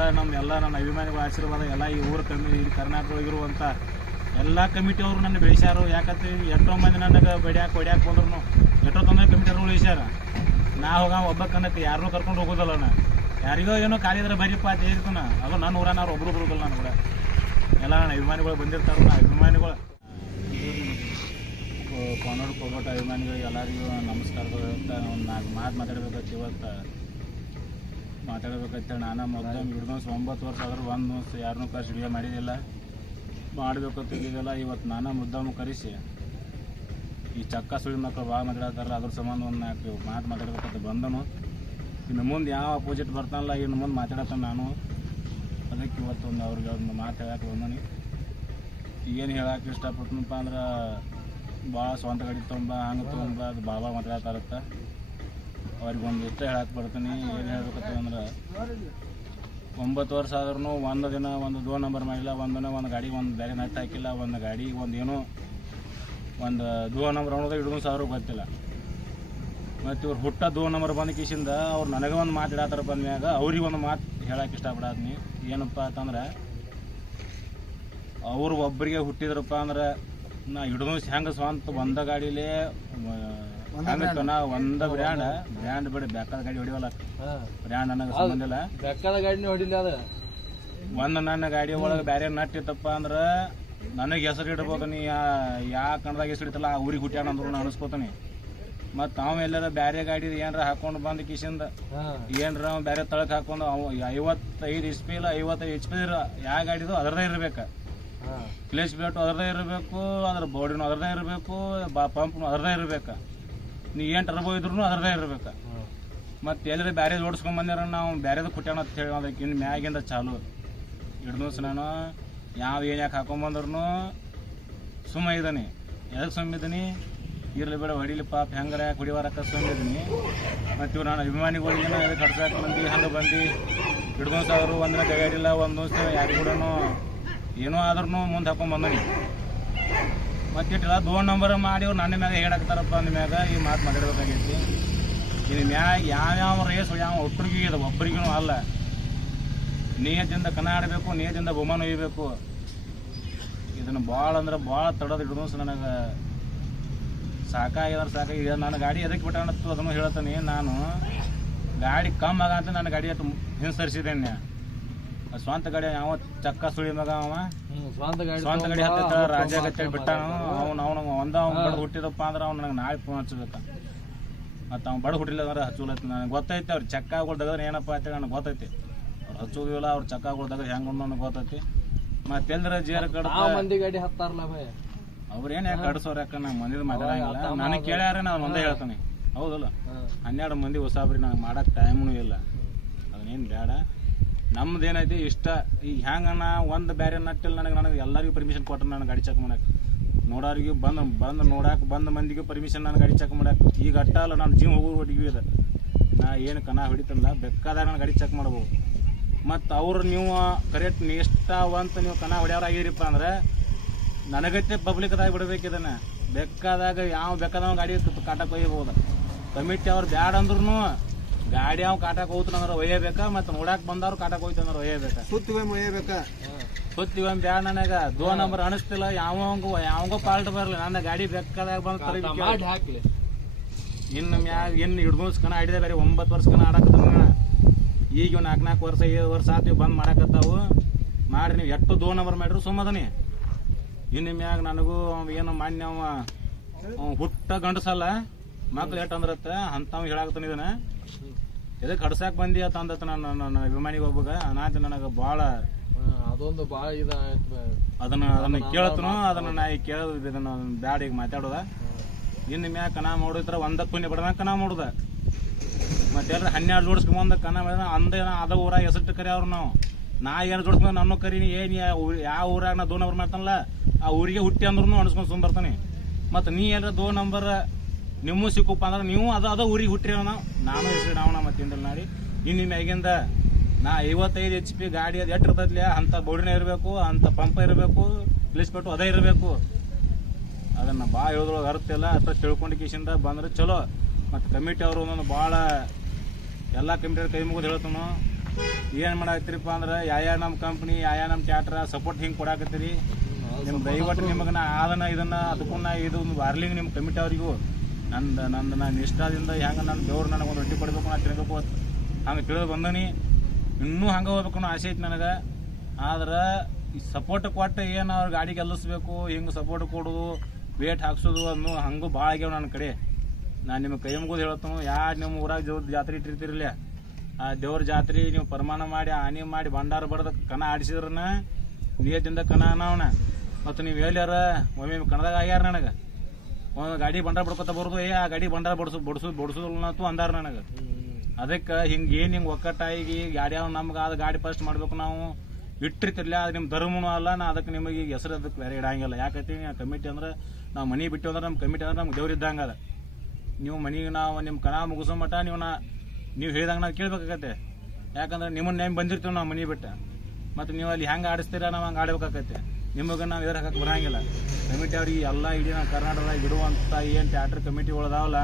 ನನ್ನ ಅಭಿಮಾನಿಗಳ ಆಶೀರ್ವಾದ ಎಲ್ಲ ಈ ಊರು ಕರ್ನಾಟಕದೊಳಗಿರುವಂಥ ಎಲ್ಲ ಕಮಿಟಿಯವರು ನನ್ನ ಬೆಳೆಸ್ಯಾರು. ಯಾಕಂತ ಎಷ್ಟೋ ಮಂದಿ ನನಗೆ ಹೊಡ್ಯಾಕೆ ಬಂದ್ರು ಎಷ್ಟೋ ತೊಂದರೆ ಕಮಿಟಿಯವ್ರು ಉಳಿಸ್ಯಾರ. ನಾ ಹೋಗ ಒಬ್ಬಕ್ಕನ್ನಕ್ಕೆ ಯಾರನ್ನೂ ಕರ್ಕೊಂಡು ಹೋಗೋದಲ್ಲ. ಯಾರಿಗೋ ಏನೋ ಖಾಲಿ ಇದ್ರೆ ಬರೀಪ್ಪ ಅಂತ ಹೇಳ್ತಾನ. ಅದು ನನ್ನ ಊರ ಅವ್ರು ಒಬ್ರು ಬರೋದಿಲ್ಲ. ನಾನು ಕೂಡ ಎಲ್ಲ ನನ್ನ ಅಭಿಮಾನಿಗಳು ಬಂದಿರ್ತಾರೆ. ನಾ ಅಭಿಮಾನಿಗಳು ಕೋನೂರು ಕೋಗೋಟ ಅಭಿಮಾನಿಗಳಿಗೆ ಎಲ್ಲರಿಗೂ ನಮಸ್ಕಾರಗಳು ಹೇಳ್ತಾ ಒಂದು 4 ಮಾತು ಮಾತಾಡಬೇಕಂತ ಇವತ್ತು ಮಾತಾಡಬೇಕಂತೇಳಿ ನಾನು ಮೊದಲು ಹಿಡ್ದೊಂದು 9 ವರ್ಷ ಆದರೂ ಒಂದು ಯಾರನ್ನೂ ಕರೆಸಿ ವಿಡಿಯೋ ಮಾಡಿದ್ದಿಲ್ಲ, ಮಾಡಬೇಕಂತ ಇದ್ದಿದ್ದಿಲ್ಲ. ಇವತ್ತು ನಾನು ಮುದ್ದಾಮು ಕರೆಸಿ ಈ ಚಕ್ಕ ಸುಳಿ ಮಕ್ಕಳು ಭಾಳ ಮಾತಾಡ್ತಾರಲ್ಲ, ಅದ್ರ ಸಂಬಂಧ ಒಂದು 4 ಮಾತು ಮಾತಾಡ್ಬೇಕಂತ ಬಂದನು. ಇನ್ನು ಮುಂದೆ ಯಾವ ಅಪೋಸಿಟ್ ಬರ್ತಾನಲ್ಲ ಇನ್ನು ಮುಂದೆ ಮಾತಾಡತ್ತಾನೆ ನಾನು. ಅದಕ್ಕೆ ಇವತ್ತು ಅವ್ರಿಗೆ ಒಂದು ಮಾತು ಹೇಳಕ್ಕೆ ಬಂದನಿ. ಏನು ಹೇಳಕ್ಕೆ ಇಷ್ಟಪಡ್ತೀನಪ್ಪ ಅಂದ್ರೆ ಭಾಳ ಸ್ವಂತ ಗಾಡಿ ತೊಗೊಂಬ ಹಂಗೆ ತೊಗೊಂಬ ಅದು ಭಾಳ ಮಾತಾಡ್ತಾರತ್ತ. ಅವ್ರಿಗೆ ಒಂದು ಇಷ್ಟ ಹೇಳಕ್ಕೆ ಬರ್ತೀನಿ. ಏನು ಹೇಳ್ಬೇಕತ್ತ ಅಂದ್ರೆ 9 ವರ್ಷ ಆದ್ರೂ ಒಂದು ದಿನ ಒಂದು 2 ನಂಬರ್ ಮಾಡಿಲ್ಲ, ಒಂದು ಗಾಡಿಗೆ ಒಂದು ಬೇರೆ ನಟ್ ಹಾಕಿಲ್ಲ, ಒಂದು ಗಾಡಿಗೆ ಒಂದು ಏನೋ ಒಂದು 2 ನಂಬರ್ ಅನ್ನೋದು 1,000 ಗೊತ್ತಿಲ್ಲ. ಮತ್ತು ಇವ್ರು ಹುಟ್ಟ 2 ನಂಬರ್ ಬಂದ ಕಿಶಿಂದ ಅವ್ರು ನನಗೆ ಒಂದು ಮಾತು ಹೇಳತ್ತಾರ. ಬಂದ್ಮ್ಯಾಗ ಅವ್ರಿಗೆ ಒಂದು ಮಾತು ಹೇಳಕ್ಕೆ ಇಷ್ಟಪಡತ್ನಿ. ಏನಪ್ಪ ಅಂತಂದ್ರೆ ಅವ್ರು ಒಬ್ಬರಿಗೆ ಹುಟ್ಟಿದ್ರಪ್ಪ ಅಂದ್ರೆ ನಾ ಹಿಡಿದು ಹೆಂಗೆ ಸ್ವಂತ ಒಂದ ಗಾಡಿಲೇ ಹಂಗಕ್ಕ ನಾ ಒಂದ ಬ್ರ್ಯಾಂಡ್ ಬಿಡಿ ಬೇಕಾದ ಗಾಡಿ ಹೊಡಿವಲ್ಲ. ಬ್ರ್ಯಾಂಡ್ ನನಗೆ ಸಂಬಂಧಿಲ್ಲ, ಬೇಕಾದ ಗಾಡಿನೇ ಹೊಡಿಲ್ಲ. ಅದ ಒಂದು ನನ್ನ ಗಾಡಿ ಒಳಗೆ ಬೇರೆ ನಟ್ ಇತ್ತಪ್ಪ ಅಂದ್ರೆ ನನಗೆ ಹೆಸರು ಇಡ್ಬೋದು. ನೀ ಯಾ ಕನ್ನಡದಾಗ ಹೆಸರು ಇಡ್ತಲ್ಲ ಆ ಊರಿಗೆ ಹುಟ್ಟ್ಯಾನ ಅಂದ್ರು ನಾನು ಅನಿಸ್ಕೋತಾನೆ. ಮತ್ತು ಅವ ಎಲ್ಲಾರ ಬೇರೆ ಗಾಡಿ ಏನಾರ ಹಾಕೊಂಡು ಬಂದು ಕಿಶಿಂದ ಏನಾರ ಅವ ಬೇರೆ ತಳಕ್ಕೆ ಹಾಕೊಂಡು ಅವ 55 HP ಇಲ್ಲ 55 HP ಯಾವ ಗಾಡಿದು ಅದರದೇ ಇರಬೇಕು. ಕ್ಲೇಶ್ ಪ್ಲೇಟು ಅದರದೇ ಇರಬೇಕು, ಅದ್ರ ಬಾಡಿನೂ ಅದರದೇ ಇರಬೇಕು, ಪಂಪ್ನು ಅದರದೇ ಇರಬೇಕು. ನೀ ಏನು ಟರ್ಬೋ ಇದ್ರೂ ಅದರದೇ ಇರಬೇಕು. ಮತ್ತು ಎಲ್ಲರೂ ಬೇರೆ ಓಡಿಸ್ಕೊಂಡ್ ಬಂದಿರ ನಾವು ಬೇರೆದು ಕುಟ್ಯಾಣ ಅಂತ ಹೇಳಿ ಅದಕ್ಕೆ ಇನ್ನು ಮ್ಯಾಗಿಂದ ಚಾಲು ಹಿಡ್ದು ನಾನು ಯಾವ ಏನು ಯಾಕೆ ಹಾಕೊಂಬಂದ್ರೂ ಸುಮ್ಮ ಇದ್ದಾನೆ. ಎದಕ್ಕೆ ಸುಮ್ಮಿದ್ದೀನಿ ಇರಲಿ ಬೇಡ ಹೊಡಿಲಿ ಪಾಪ ಹೆಂಗಾರ ಯಾಕೆ ಹೊಡಿವಾರಕ್ಕ ಸುಮ್ಮಿದ್ದೀನಿ. ಮತ್ತು ಇವ್ರು ನಾನು ಅಭಿಮಾನಿಗಳಿಗೇನೋ ಎದಕ್ಕೆ ಕಟ್ಸಾಕ ಬಂದು ಹಂಗೆ ಬಂದು ಹಿಡ್ದು ಸಾವಿರ ಒಂದಿನ ಕೈಯಾಡಿಲ್ಲ, ಒಂದು ದಿವಸ ಯಾರಿಗೂ ಕೂಡ ಏನೋ ಆದ್ರೂ ಮುಂದೆ ಹಾಕೊಂಡ್ಬಂದನಿ. ಮತ್ತು ಇಟ್ಟಿಲ್ಲ 2 ನಂಬರ್ ಮಾಡಿ ಅವ್ರು ನನ್ನ ಮ್ಯಾಗ ಹೇಳಾಕ್ತಾರಪ್ಪ ಅಂದ ಮ್ಯಾಗ ಈ ಮಾತು ಮಾತಾಡ್ಬೇಕಾಗೈತಿ. ಇನ್ನು ಮ್ಯಾಗ ಯಾವ ರೇಸ್ ಯಾವ ಒಬ್ಬರಿಗೂ ಇದೆ, ಒಬ್ಬರಿಗೂ ಅಲ್ಲ. ನಿಯತಿಂದ ಕನ್ನ ಆಡಬೇಕು, ನಿಯತಿಂದ ಬಹುಮಾನ ಒಯ್ಯಬೇಕು. ಇದನ್ನು ಭಾಳ ಅಂದ್ರೆ ಭಾಳ ತಡೋದು ಹಿಡಿದು ನನಗೆ ಸಾಕಾಗಿದೆ. ನನ್ನ ಗಾಡಿ ಎದಕ್ಕೆ ಬಿಟ್ಟಾಣತ್ತು ಅದನ್ನು ಹೇಳ್ತಾನೆ. ನಾನು ಗಾಡಿ ಕಮ್ಮಿ ಆಗಂತ ನನ್ನ ಗಾಡಿ ಅಷ್ಟು ಹಿಂಸರಿಸಿದ್ದೇನೆ. ಸ್ವಂತ ಗಾಡಿ ಯಾವ ಚಕ್ಕ ಸುಳಿ ಮಗ ಅವ ಸ್ವಂತ ಗಾಡಿ ಹತ್ತ ರಾಜ್ಯ ಗಚ್ಚಿ ಬಿಟ್ಟಾನು. ಅವ್ನು ಒಂದ ಬಡ ಹುಟ್ಟಿದಪ್ಪ ಅಂದ್ರೆ ಅವ್ನು ನನಗೆ ನಾಳೆ ಫೋನ್ ಹಚ್ಚಬೇಕು. ಮತ್ತು ಅವ್ನು ಬಡ ಹುಟ್ಟಿಲ್ಲ ಅಂದ್ರೆ ಹಚ್ಚುಲೈತಿ. ನನಗೆ ಗೊತ್ತೈತಿ ಅವ್ರು ಚಕ್ಕಗಳು ತೆಗೆದ್ರೆ ಏನಪ್ಪ ಅಂತೇಳಿ ನನಗೆ ಗೊತ್ತೈತಿ. ಅವ್ರು ಹಚ್ಚೋದಿಲ್ಲ, ಅವ್ರು ಚಕ್ಕಗಳು ತೆಗೆದು ಹೆಂಗೆ ನನಗೆ ಗೊತ್ತೈತಿ. ಮತ್ತು ಎಲ್ಲರ ಜೇರ್ ಕಡ ಮಂದಿ ಗಾಡಿ ಹತ್ತಾರಲ್ಲ ಭಯ ಅವ್ರೇನು ಯಾಕೆ ಕಡಿಸೋರು ಯಾಕೆ ನಾ ಮಂದಿದು ಮಾತಾಡಂಗಿಲ್ಲ. ನನಗೆ ಕೇಳ್ಯಾರ ನಾನು ಒಂದೇ ಹೇಳ್ತಾನೆ. ಹೌದಲ್ಲ 12 ಮಂದಿ ಹೊಸಾಬ್ರಿ ನನಗೆ ಮಾಡೋಕೆ ಟೈಮ್ನು ಇಲ್ಲ. ಅದನ್ನೇನು ಬೇಡ. ನಮ್ದೇನೈತಿ ಇಷ್ಟ. ಈಗ ಹೆಂಗಣ್ಣ ಒಂದು ಬೇರೆ ನಟ್ಟಿಲ್ಲ ನನಗೆ ಎಲ್ಲರಿಗೂ ಪರ್ಮಿಷನ್ ಕೊಟ್ಟರು ನಾನು ಗಾಡಿ ಚೆಕ್ ಮಾಡಕ್ಕೆ. ನೋಡೋರಿಗೆ ಬಂದು ನೋಡಕ್ಕೆ ಬಂದ ಮಂದಿಗೆ ಪರ್ಮಿಷನ್ ನಾನು ಗಾಡಿ ಚೆಕ್ ಮಾಡಕ್ಕೆ. ಈಗ ಅಟ್ಟ ಅಲ್ಲ ನಾನು ಜೀವ ಹೋಗೋ ಒಟ್ಟಿಗೆ ಇದೆ. ನಾ ಏನು ಕನ್ನ ಹೊಡಿತಲ್ಲ ಬೇಕಾದಾಗ ನಾನು ಗಾಡಿ ಚೆಕ್ ಮಾಡ್ಬೋದು. ಮತ್ತು ಅವ್ರು ನೀವು ಕರೆಕ್ಟ್ ನಿಷ್ಠಾವಂತ ನೀವು ಕನ್ನ ಹೊಡ್ಯವ್ರಾಗಿರಿಪ್ಪ ಅಂದ್ರೆ ನನಗತ್ತೆ ಪಬ್ಲಿಕ್ದಾಗಿ ಬಿಡಬೇಕಿದನ್ನು. ಬೇಕಾದಾಗ ಯಾವ ಬೇಕಾದ ಗಾಡಿ ಕಾಟಕ್ಕೆ ಒಯ್ಯಬಹುದು. ಕಮಿಟಿ ಅವ್ರು ಬ್ಯಾಡ ಅಂದ್ರೂ ಗಾಡಿ ಯಾವ ಕಾಟಕ್ಕೆ ಹೋಗ್ತಾನಂದ್ರೆ ಒಯ್ಯಬೇಕಾ, ಮತ್ತು ನೋಡಕ್ಕೆ ಬಂದವ್ರು ಕಾಟಕ್ಕೆ ಹೋಗ್ತಂದ್ರೆ ಒಯ್ಯಬೇಕಾ, ಸುತ್ತಿವ ಬ್ಯಾಡ. ನನಗೆ 2 ನಂಬರ್ ಅನಿಸ್ತಿಲ್ಲ. ಯಾವಂಗೋ ಪಾಲ್ಟ್ ಬರಲಿ, ನನ್ನ ಗಾಡಿ ಬೇಕಾದಾಗ ಬಂದು ಹಾಕ್ಲಿ. ಇನ್ನು ಇನ್ನು ಹಿಡ್ದು ಕಣ ಆಡಿದೆ ಬೇರೆ 9 ವರ್ಷ ಕಣ ಆಡಕತ್ತ. ಈಗ 4 ವರ್ಷ 5 ವರ್ಷ ಆತು ಬಂದು ಮಾಡಕತ್ತಾವು. ಮಾಡಿ ನೀವು ಎಷ್ಟು 2 ನಂಬರ್ ಮಾಡಿದ್ರು ಸುಮ್ಮದನಿ. ಇನ್ನು ಮ್ಯಾಗ ನನಗೂ ಏನು ಮಾನ್ಯ ಹುಟ್ಟ ಗಂಡಸಲ್ಲ ಮಕ್ಳು ಎಷ್ಟು ಅಂದ್ರತ್ತ ಅಂಥವ್ ಹೇಳಾಕತ್ತಾನ. ಇದನ್ನ ಎದಕ್ಕೆ ಹಡ್ಸಾಕ್ ಬಂದಿ ಅಂತ ಅಂದತ್ತ. ನನ್ನ ಅಭಿಮಾನಿಗೆ ಒಬ್ಬಗ ಅನಾಥ ನನಗೆ ಭಾಳ ಅದೊಂದು ಭಾಳ ಇದಾಯ್ತು. ಅದನ್ನ ಕೇಳತ್ತನು. ಅದನ್ನ ನಾ ಈಗ ಕೇಳೋದು ಇದನ್ನ ಬ್ಯಾಡ ಈಗ ಮಾತಾಡೋದ. ಇನ್ನು ಮ್ಯಾಗ ಕನ ಮಾಡಿದ್ರ 1 ಪುಣ್ಯ ಬಡದ ಕನ ಮಾಡುದ. ಮತ್ತೆ ಎಲ್ಲರೂ 12 ಜೋಡಿಸ್ಕೊಂಬಂದ ಕನ ಮಾಡಿದ ಅಂದೇನ ಅದ ಊರಾಗ ಹೆಸರು ಕರಿ ಅವ್ರು. ನಾ ಏನು ಜೋಡಿಸ್ಕೊಂಡು ನನ್ನ ಕರೀನಿ ಏನು ಯಾವ ಊರಾಗ ನಾ 2 ನಂಬರ್ ಮಾಡ್ತಾನಲ್ಲ ಆ ಊರಿಗೆ ಹುಟ್ಟಿ ಅಂದ್ರೂ ಅನ್ಸ್ಕೊಂಡು ಸುಮ್ಮ ಬರ್ತಾನೆ. ಮತ್ತು ನೀ ಎಲ್ಲ 2 ನಂಬರ್ ನಿಮ್ಮೂ ಸಿಕ್ಕಪ್ಪ ಅಂದ್ರೆ ನೀವು ಅದ ಊರಿಗೆ ಹುಟ್ಟಿರಿ ನಾನು ಹೆಸರು ನಾವಣ ಮತ್ತಿಂದ ನಾಡಿ. ಇನ್ನು ಮ್ಯಾಗಿಂದ ನಾ 55 HP ಗಾಡಿ ಅದು ಎಷ್ಟು ಇರ್ತೈತ್ಲಿ ಅಂಥ ಬೋಡಿನೇ ಇರಬೇಕು, ಅಂಥ ಪಂಪ ಇರಬೇಕು, ಇಳಿಸ್ಬಿಟ್ಟು ಅದೇ ಇರಬೇಕು. ಅದನ್ನು ಭಾಳ ಹೇಳಿದ್ರೊಳಗೆ ಅರ್ಥ ಇಲ್ಲ. ಅರ್ಥ ತಿಳ್ಕೊಂಡು ಕಿಶಿಂದ ಬಂದ್ರೆ ಚಲೋ. ಮತ್ತು ಕಮಿಟಿ ಅವರು ಒಂದೊಂದು ಭಾಳ ಎಲ್ಲ ಕಮಿಟಿಯವ್ರು ಕೈ ಮುಗಿದು ಹೇಳ್ತಾನು. ಏನು ಮಾಡಾಕತ್ತೀರಪ್ಪ ಅಂದ್ರೆ ಯಾ ನಮ್ಮ ಕಂಪ್ನಿ ಯಾ ನಮ್ಮ ಥಿಯೇಟ್ರ ಸಪೋರ್ಟ್ ಹಿಂಗೆ ಕೊಡಾಕತ್ತೀರಿ ನಿಮ್ಮ ದಯವಿಟ್ಟು ನಿಮಗೆ ನಾ ಅದನ್ನ ಇದನ್ನ ಅದಕ್ಕೂ ನಾ ಇದು ಒಂದು ವಾರ್ಲಿಂಗ್ ನಿಮ್ಮ ಕಮಿಟಿ ಅವರಿಗೂ ನಂದು ನಾನು ಇಷ್ಟದಿಂದ ಹೆಂಗೆ ನನ್ನ ದೇವ್ರು ನನಗೆ ಒಂದು ರೊಟ್ಟಿ ಕೊಡಬೇಕು ನಾ ತಿಳ್ಬೇಕು ಹಂಗೆ ತಿಳಿದು ಬಂದನಿ ಇನ್ನೂ ಹಂಗೆ ಹೋಗ್ಬೇಕು ಅನ್ನೋ ಆಸೆ ಐತಿ ನನಗೆ. ಆದ್ರೆ ಈ ಸಪೋರ್ಟ್ ಕೊಟ್ಟು ಏನು ಅವ್ರ ಗಾಡಿ ಗೆಲ್ಲಿಸ್ಬೇಕು ಹಿಂಗೆ ಸಪೋರ್ಟ್ ಕೊಡೋದು ವೇಟ್ ಹಾಕ್ಸೋದು ಅನ್ನೋ ಹಂಗೂ ಭಾಳ ಆಗ್ಯಾವ ನನ್ನ ಕಡೆ. ನಾನು ನಿಮಗೆ ಕೈ ಮುಗಿದು ಹೇಳ್ತಾನು ಯಾರು ನಿಮ್ಮ ಊರಾಗ ಜಾತ್ರೆ ಇಟ್ಟಿರ್ತಿರಲಿಲ್ಲ ಆ ದೇವ್ರ ಜಾತ್ರೆ ನೀವು ಪ್ರಮಾಣ ಮಾಡಿ ಹಾನಿ ಮಾಡಿ ಭಂಡಾರ ಬಡ್ದು ಕಣ ಆಡಿಸಿದ್ರನ ನಿಯದಿಂದ ಕಣ ಅನ್ನವನ ಮತ್ತು ನೀವು ಹೇಳ್ಯಾರ ಒಮ್ಮೆ ಕಣದಾಗ ಆಗ್ಯಾರ ನನಗೆ ಒಂದು ಗಾಡಿ ಭಂಡಾರ ಬಡ್ಕೊತ ಬರೋದು ಆ ಗಾಡಿ ಭಂಡಾರ ಬಡ್ಸೋದಿಲ್ಲನೂ ಅಂದಾರ ನನಗೆ. ಅದಕ್ಕೆ ಹಿಂಗೆ ಏನು ಹಿಂಗೆ ಒಕ್ಕಟ್ಟಾಗಿ ಗಾಡಿ ನಮ್ಗೆ ಅದು ಗಾಡಿ ಫಸ್ಟ್ ಮಾಡ್ಬೇಕು ನಾವು ಇಟ್ಟಿರ್ತಿರ್ಲಿಲ್ಲ ಅದು ನಿಮ್ಮ ಧರ್ಮನೂ ಅಲ್ಲ. ನಾ ಅದಕ್ಕೆ ನಿಮಗೆ ಈಗ ಹೆಸರು ಅದಕ್ಕೆ ಬೇರೆ ಇಡಂಗಿಲ್ಲ. ಯಾಕೈತಿ ಕಮಿಟಿ ಅಂದ್ರೆ ನಾವು ಮನೆ ಬಿಟ್ಟು ಅಂದ್ರೆ ನಮ್ಮ ಕಮಿಟಿ ಅಂದ್ರೆ ನಮ್ಗೆ ದೇವ್ರು ಇದ್ದಂಗೆ ಅದ. ನೀವು ಮನೆಗೆ ನಾವು ನಿಮ್ಮ ಕಣ ಮುಗಿಸೋ ಮಟ್ಟ ನೀವು ಹೇಳಿದಂಗೆ ನಾವು ಕೇಳ್ಬೇಕಾಗತ್ತೆ. ಯಾಕಂದ್ರೆ ನಿಮ್ಮನ್ನ ನೇಮ್ ಬಂದಿರ್ತೀವಿ ನಾವು ಮನೆ ಬಿಟ್ಟು ಮತ್ತು ನೀವು ಅಲ್ಲಿ ಹೆಂಗೆ ಆಡಿಸ್ತೀರ ನಾವು ಹಂಗೆ ಆಡ್ಬೇಕಾಗತ್ತೆ. ನಿಮಗೆ ನಾವು ಎದುರು ಹಾಕಕ್ಕೆ ಬರೋಂಗಿಲ್ಲ. ಕಮಿಟಿ ಅವ್ರಿಗೆ ಎಲ್ಲ ಇಡೀ ನಾವು ಕರ್ನಾಟಕದಾಗ ಇಡುವಂಥ ಏನು ಥಿಯೇಟ್ರ್ ಕಮಿಟಿಗಳದಾವಲ್ಲ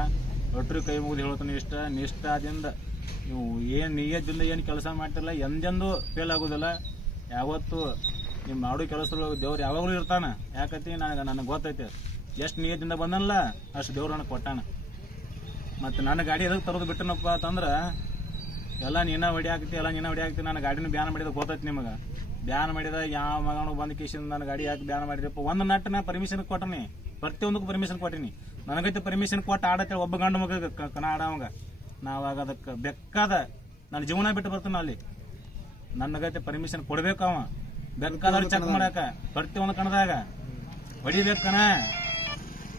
ಒಟ್ಟರು ಕೈ ಮುಗಿದು ಹೇಳ್ತಾನೆ ನಿಷ್ಠಾದಿಂದ ನೀವು ಏನು ನಿಯತ್ತಿಲ್ಲ ಏನು ಕೆಲಸ ಮಾಡ್ತಿರಲ್ಲ ಎಂದೆಂದೂ ಫೇಲ್ ಆಗೋದಿಲ್ಲ. ಯಾವತ್ತು ನಿಮ್ಮ ಮಾಡೋ ಕೆಲಸದೊಳಗೆ ದೇವ್ರು ಯಾವಾಗಲೂ ಇರ್ತಾನೆ. ಯಾಕೈತಿ ನನಗೆ ಗೊತ್ತೈತೆ ಎಷ್ಟು ನಿಯತ್ತಿಂದ ಬಂದನಲ್ಲ ಅಷ್ಟು ದೇವ್ರು ನನಗೆ ಕೊಟ್ಟಾನ. ಮತ್ತು ನನ್ನ ಗಾಡಿ ಎದಕ್ಕೆ ತರೋದು ಬಿಟ್ಟನಪ್ಪ ಅಂತಂದ್ರೆ ಎಲ್ಲ ನೀನ ಹೊಡಿ ಹಾಕ್ತಿ ನನ್ನ ಗಾಡಿನ ಬ್ಯಾನ್ ಮಾಡಿದ ಗೊತ್ತೈತಿ ನಿಮಗೆ. ಬ್ಯಾನ್ ಮಾಡಿದ ಯಾವ ಮಗನು ಬಂದು ಕೇಸಿಂದ ನನ್ನ ಗಾಡಿ ಯಾಕೆ ಬ್ಯಾನ್ ಮಾಡಿದ್ರಪ್ಪ ಒಂದು ನಟ್ಟನ ಪರ್ಮಿಷನ್ ಕೊಟ್ಟನಿ ಪ್ರತಿಯೊಂದಕ್ಕೂ ಪರ್ಮಿಷನ್ ಕೊಟ್ಟಿನಿ. ನನಗೈತೆ ಪರ್ಮಿಷನ್ ಕೊಟ್ಟು ಆಡತ್ತೆ ಒಬ್ಬ ಗಂಡು ಮಗ ಕಣ ಆಡವಂಗ ನಾವಾಗ ಅದಕ್ಕೆ ಬೆಕ್ಕಾದ ನನ್ನ ಜೀವನ ಬಿಟ್ಟು ಬರ್ತಾನೆ ಅಲ್ಲಿ. ನನಗೈತೆ ಪರ್ಮಿಷನ್ ಕೊಡ್ಬೇಕು ಅವ ಬೆಕ್ಕಾದ್ರೆ ಚೆಕ್ ಮಾಡಾಕ ಪ್ರತಿಯೊಂದು ಕಣದಾಗ ಹೊಡಿಬೇಕು ಕಣ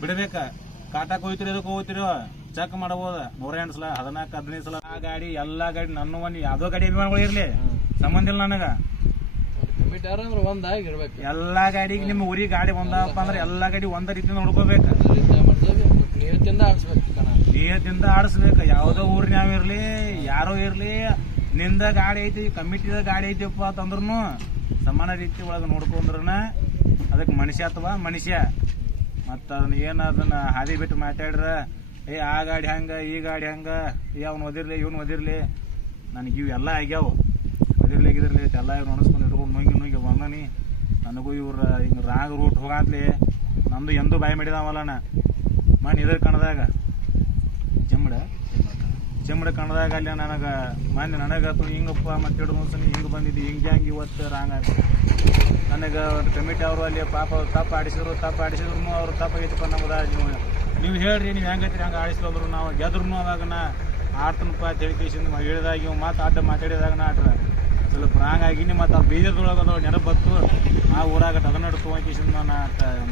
ಬಿಡ್ಬೇಕ ಕಾಟಾಕ್ ಹೋಗ್ತಿರೋ ಅದಕ್ಕೆ ಹೋಗ್ತಿರೋ ಚೆಕ್ ಮಾಡಬಹುದು 108 ಸಲ 14-15 ಸಲ. ಆ ಗಾಡಿ ಎಲ್ಲಾ ಗಾಡಿ ನನ್ನ ಒಂದು ಯಾವ್ದೋ ಗಾಡಿ ಅಭಿಮಾನಿಗಳು ಇರ್ಲಿ ಸಂಬಂಧ ಇಲ್ಲ ನನಗ. ಎಲ್ಲಾ ಗಾಡಿಗೆ ನಿಮ್ಮ ಊರಿಗೆ ಗಾಡಿ ಒಂದಪ್ಪ ಅಂದ್ರೆ ಎಲ್ಲಾ ಗಾಡಿ ಒಂದ ರೀತಿ ನೋಡ್ಕೋಬೇಕು. ನಿಯತ್ತಿಂದ ಆಡಿಸ್ಬೇಕು. ಯಾವ್ದೋ ಊರಿನಾವ ಇರ್ಲಿ ಯಾರೋ ಇರ್ಲಿ ನಿಂದ ಗಾಡಿ ಐತಿ ಕಮಿಟಿದ ಗಾಡಿ ಐತಿಪ್ಪ ಅಂತಂದ್ರೂ ಸಮಾನ ರೀತಿ ಒಳಗೆ ನೋಡ್ಕೊಂಡ್ರನ ಅದಕ್ಕೆ ಮನುಷ್ಯ ಅಥವಾ ಮನುಷ್ಯ. ಮತ್ತು ಅದನ್ನ ಏನು ಅದನ್ನ ಹಾದಿ ಬಿಟ್ಟು ಮಾತಾಡ್ರ ಆ ಗಾಡಿ ಹಂಗ ಈ ಗಾಡಿ ಹಂಗ ಅವ್ನು ಓದಿರ್ಲಿ ಇವ್ನು ಓದಿರ್ಲಿ ನನಗೆ ಇವೆಲ್ಲ ಆಗ್ಯಾವ. ಓದಿರ್ಲಿಗಿದ್ರಲಿ ಎಲ್ಲ ಇವ್ರು ಅನಿಸ್ಕೊಂಡು ಇಟ್ಕೊಂಡು ನುಂಗಿ ಬಂದನಿ. ನನಗೂ ಇವ್ರ ಹಿಂಗೆ ರಾಂಗ್ ರೂಟ್ ಹೋಗಂತ್ಲಿ ನಂದು ಎಂದೂ ಬಾಯಿ ಮಾಡಿದಾವಲ್ಲ ಮನೆ ಇದ್ರ ಕಣದಾಗ ಚೆಮ್ಮಡ ಕಣದಾಗ ಅಲ್ಲಿ ನನಗೆ ಮಂದಿ ನನಗೆ ಹಿಂಗಪ್ಪ ಮತ್ತೆ ಹಿಡಿದು ಮುನ್ಸನಿ ಹಿಂಗೆ ಬಂದಿದ್ದು ಹಿಂಗೆ ಇವತ್ತು ರಾಂಗ್ ನನಗೆ ಕಮಿಟಿ ಅವರು ಅಲ್ಲಿ ಪಾಪ ತಪ್ಪು ಆಡಿಸಿದ್ರು ಅವ್ರು ತಪ್ಪಾಗೈತಪ್ಪ ನಮ್ದು ನೀವು ಹೇಳ್ರಿ ನೀವು ಹೆಂಗೈತ್ರಿ ಹಂಗೆ ಆಡಿಸ್ಲೋದ್ರು ನಾವು ಗೆದ್ರು ಅವಾಗ ನಾ ಆಡ್ತನಪ್ಪ ತಿಳಿಕೇಶನ್ ಹೇಳಿದಾಗ ಮಾತು ಅಡ್ಡ ಮಾತಾಡಿದಾಗ ನಾ ಆಡ್ರ ಸ್ವಲ್ಪ ರಾಂಗ್ ಆಗಿನಿ. ಮತ್ತು ಆ ಬೀಜದೊಳಗೆ ಅದು ನೆನಪು ಬತ್ತು ಆ ಊರಾಗ ಅದನ್ನಡು ತೊಗೊಂಕೇಶನ್ ನಾ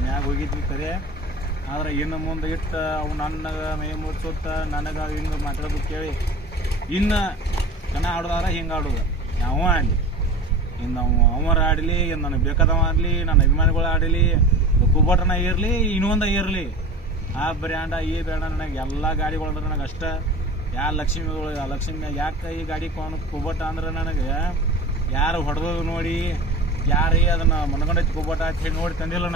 ಮ್ಯಾಗ ಹೋಗಿದ್ವಿ ಕರೆ. ಆದ್ರೆ ಇನ್ನು ಮುಂದೆ ಇಟ್ಟು ಅವು ನನಗೆ ಮೈ ಮುಚ್ಚುತ್ತ ನನಗೆ ಹಿಂಗೆ ಮಾತಾಡೋದು ಕೇಳಿ ಇನ್ನು ಜನ ಆಡೋದಾರ ಹಿಂಗೆ ಆಡೋದು ಯಾವ ಆಡಲಿ ಇನ್ನು ಅವರ ಆಡಲಿ ಇನ್ನು ನನಗೆ ಬೇಕಾದವ ಆಡಲಿ ನನ್ನ ಅಭಿಮಾನಿಗಳು ಆಡಲಿ ಕುಬ್ಬಟನ ಇರಲಿ ಇನ್ನೊಂದ ಇರಲಿ ಆ ಬ್ರ್ಯಾಂಡ ಈ ಬ್ರ್ಯಾಂಡ ನನಗೆ ಎಲ್ಲ ಗಾಡಿಗಳು ನನಗೆ ಅಷ್ಟ. ಯಾವ ಲಕ್ಷ್ಮಿ ಯಾಕೆ ಈ ಗಾಡಿ ಕುಬ್ಬಟ ಅಂದ್ರೆ ನನಗೆ ಯಾರು ಹೊಡೆದೋದು ನೋಡಿ ಯಾರೇ ಅದನ್ನು ಮನಗಂಡೈತಿ ಕುಬ್ಬಟ ಅಂತ ಹೇಳಿ ನೋಡಿ ತಂದಿಲ್ಲ.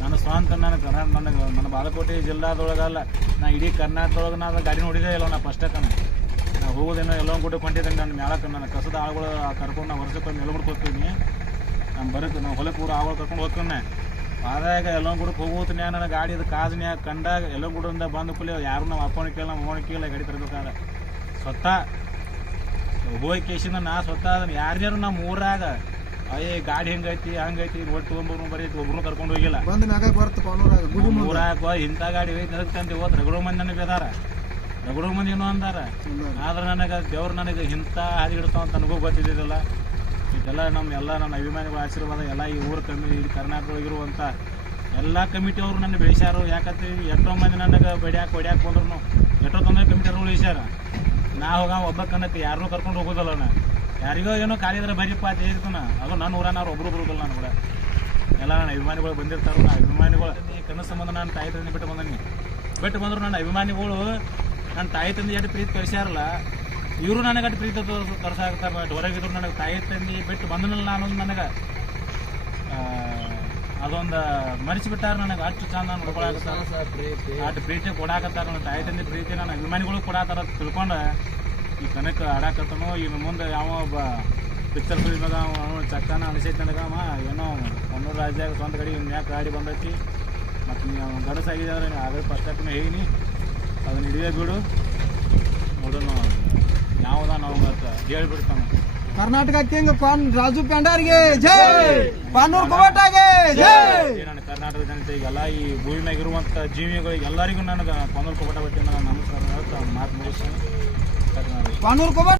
ನಾನು ಸ್ವಂತ ನನ್ನ ಬಾಗಲಕೋಟೆ ಜಿಲ್ಲಾದೊಳಗಲ್ಲ ನಾ ಇಡೀ ಕರ್ನಾಟಕದೊಳಗೆ ನಾನು ಗಾಡಿ ನೋಡಿದೇ ಇಲ್ಲ. ನಾ ಫಸ್ಟಕ್ಕೆ ನಾವು ಹೋಗೋದೇನೋ ಎಲ್ಲೋ ಗುಡ್ಡಕ್ಕೆ ಹೊಂಟಿದ್ದೀನಿ. ನನ್ನ ಮ್ಯಾಲಕ್ಕೆ ನನ್ನ ಕಸದ ಆಳುಗಳು ಕರ್ಕೊಂಡು ನಾವು ವರ್ಷಕ್ಕೊಮ್ಮೆ ಎಲ್ಲ ಬಿಡ್ತು ಹೋಗ್ತೀನಿ. ನಾವು ಹೊಲಕ್ಕೆ ಊರು ಆಳುಗಳು ಕರ್ಕೊಂಡು ಹೋಗ್ತೀನಿ. ಆದಾಗ ಎಲ್ಲ ಗುಡಕ್ಕೆ ಹೋಗೋತೀನಿ ನನ್ನ ಗಾಡಿ ಅದು ಕಾಜ್ನ್ಯಾಗ ಕಂಡಾಗ ಎಲ್ಲ ಗುಡದಿಂದ ಬಂದು ಕೂಲಿ ಯಾರು ನಾವು ಅಪ್ಪನ ಕೇಳ ನಮ್ಮ ಅಮ್ಮನ ಕೇಳ ಗಾಡಿ ತರಬೇಕಾದ್ರೆ ಸ್ವತಃ ಹೋಗಿ ಕೇಸಿಂದ ನಾ ಸ್ವತಃ ಅದನ್ನು ಯಾರ್ಯಾರು ನಮ್ಮ ಊರಾಗ ಗಾಡಿ ಹೆಂಗೈತಿ ಹಂಗೈತಿ ಒಟ್ಟು ತೊಗೊಂಬರು ಬರೀತಿ ಒಬ್ರು ಕರ್ಕೊಂಡು ಹೋಗಿಲ್ಲ. ಊರಾಗ ಇಂಥ ಗಾಡಿ ಐತಿ ಅದಕ್ಕೆ ತಂದು ಹೋದ್ ರಗಡೋ ಮಂದಿ ನನಗೆ ಬೇದಾರ ರಗಡೋ ಮಂದಿ ಏನೋ ಅಂದಾರ. ಆದ್ರೆ ನನಗೆ ದೇವ್ರು ನನಗೆ ಇಂಥ ಹಾದಿ ಹಿಡ್ತಾವ ಅಂತ ನನಗೂ ಗೊತ್ತಿದ್ದಿಲ್ಲ. ಇದೆಲ್ಲ ನನ್ನ ಅಭಿಮಾನಿಗಳ ಆಶೀರ್ವಾದ ಎಲ್ಲ ಈ ಊರು ಈ ಕರ್ನಾಟಕದೊಳಗಿರುವಂಥ ಎಲ್ಲ ಕಮಿಟಿ ಅವರು ನನ್ನ ಬೆಳೆಸ್ಯಾರು. ಯಾಕಂದ್ರೆ ಎಷ್ಟೋ ಮಂದಿ ನನಗೆ ಹೊಡ್ಯಾಕೆ ಬಂದ್ರು ಎಷ್ಟೋ ತೊಂದರೆ ಕಮಿಟಿ ಅವ್ರು ಉಳಿಸ್ಯಾರ. ನಾ ಹೋಗ ಒಬ್ಬ ಕನ್ನತಿ ಯಾರನ್ನೂ ಕರ್ಕೊಂಡು ಹೋಗೋದಲ್ಲ. ನಾ ಯಾರಿಗೋ ಏನೋ ಖಾಲಿದ್ರೆ ಬರೀಪ್ಪ ಅಂತ ಹೇಳ್ತಾನ ಅದು ನನ್ನ ಊರನವ್ರು ಒಬ್ರು ಬರೋದಿಲ್ಲ. ನಾನು ಕೂಡ ಎಲ್ಲ ನನ್ನ ಅಭಿಮಾನಿಗಳು ಬಂದಿರ್ತಾರೆ. ನನ್ನ ಅಭಿಮಾನಿಗಳು ಕನ್ನಡ ಸಂಬಂಧ ನಾನು ತಾಯಿ ತಂದೆ ಬಿಟ್ಟು ಬಂದರು. ನನ್ನ ಅಭಿಮಾನಿಗಳು ನನ್ನ ತಾಯಿ ತಂದೆ ಎಷ್ಟು ಪ್ರೀತಿ ತೋರಿಸ್ಯಾರಲ್ಲ ಇವರು ನನಗೆ ಅಷ್ಟು ಪ್ರೀತಿ ತೋರಿಸಾಗ್ತಾರೆ. ಹೊರಗಿದ್ರು ನನಗೆ ತಾಯಿ ತಂದೆ ಬಿಟ್ಟು ಬಂದನಲ್ಲ ನಾನೊಂದು ನನಗೆ ಅದೊಂದು ಮರೆಸಿಬಿಟ್ಟಾರ. ನನಗೆ ಅಷ್ಟು ಚಂದ ನೋಡ್ಕೊಳಕತ್ತಾರ ಅಷ್ಟು ಪ್ರೀತಿ ಕೊಡಾಕತ್ತಾರ. ನನ್ನ ತಾಯಿ ತಂದೆ ಪ್ರೀತಿ ನನ್ನ ಅಭಿಮಾನಿಗಳು ಕೊಡಾತಾರ ತಿಳ್ಕೊಂಡು ಈ ಕನಕ ಆಡಾಕತ್ತನೋ ಇನ್ನು ಮುಂದೆ ಯಾವ ಒಬ್ಬ ಪಿಕ್ಚರ್ ಫಿಲ್ಮ್ದಾಗ ಅವನು ಚಕ್ಕನ ಅನಿಸೈತೆ ನನಗೆ ಅವ ಏನೋ ಕಣ್ಣೂರು ರಾಜ್ಯದಾಗ ಸ್ವಂತ ಗಾಡಿ ಇನ್ಯಾಕೆ ಗಾಡಿ ಬಂದೈತಿ ಮತ್ತು ನೀವು ಗಡಸಾಗಿದ್ದಾರೆ ಆಗಲೇ ಫಸ್ಟಕ್ಕೂ ಹೇಗಿನಿ ಅದನ್ನ ಹಿಡಿದೇ ಬಿಡು ನೋಡೋಣ ಯಾವ್ದ ನಾವು ಹೇಳ್ಬಿಡ್ತಾನೆ. ಕರ್ನಾಟಕ ಕಿಂಗ್ ರಾಜು ಪೆಂಡಾರ್ಗೆ ಜೈ, ಪಾನೂರ್ ಕುಮಟಾಗೆ ಜೈ. ನನ್ನ ಕರ್ನಾಟಕ ಜನತೆ ಈಗೆಲ್ಲ ಈ ಭೂಮಿ ಮ್ಯಾಗ ಇರುವಂತ ಜೀವಿಗಳಿಗೆ ಎಲ್ಲರಿಗೂ ನನಗೆ ಪಾನೂರ್ ಕುಮಟ ವತಿಯಿಂದ ನಮಸ್ಕಾರ ಮಾತು ಮುಗಿಸ್ತೀನಿ. ಪಾನೂರ್ ಕುಮಟ